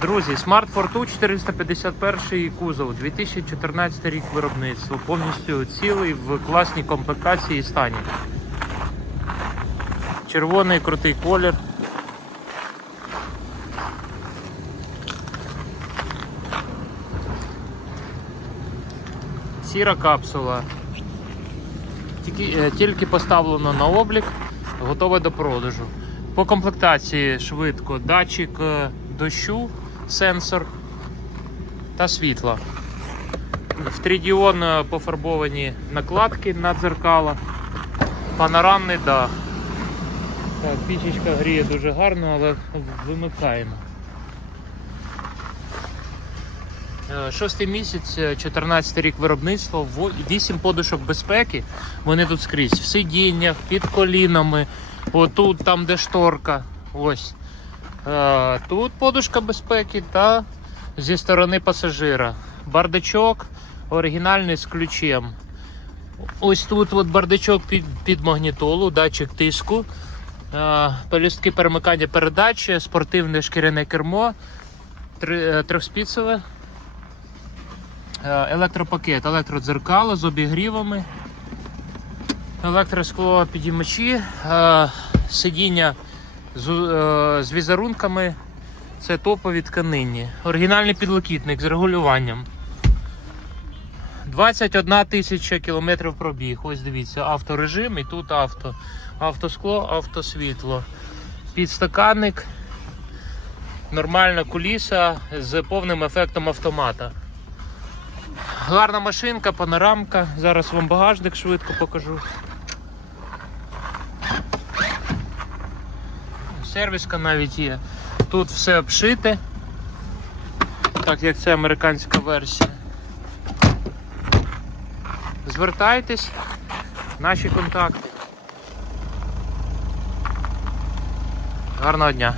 Друзі, Smart Fortwo 451 кузов, 2014 рік виробництва, повністю цілий в класній комплектації і стані. Червоний крутий колір. Сіра капсула. Тільки, е, тільки поставлено на облік, готове до продажу. По комплектації швидко датчик е, дощу, сенсор та світла. В тридіон е, пофарбовані накладки на дзеркала, панорамний дах. Так, пічечка гріє дуже гарно, але вимикаємо. Е, Шостий місяць, е, 14 рік виробництва, 8 подушок безпеки. Вони тут скрізь в сидіннях, під колінами, отут, там, де шторка. Ось. Е, Тут подушка безпеки та зі сторони пасажира. Бардачок оригінальний з ключем. Ось тут от бардачок під, під магнітолу, датчик тиску, е, пелюстки перемикання передач, спортивне шкіряне кермо, е, трьохспіцеве. Електропакет, електродзеркало з обігрівами, електроскло підіймачі, сидіння з, е, з візерунками. Це топові тканині. Оригінальний підлокітник з регулюванням. 21 тисяча кілометрів пробіг. Ось дивіться, авторежим і тут авто. Автоскло, автосвітло. Підстаканник. Нормальна куліса з повним ефектом автомата. Гарна машинка, панорамка. Зараз вам багажник швидко покажу. Сервіска навіть є. Тут все обшите, так як це американська версія. Звертайтесь, наші контакти. Гарного дня!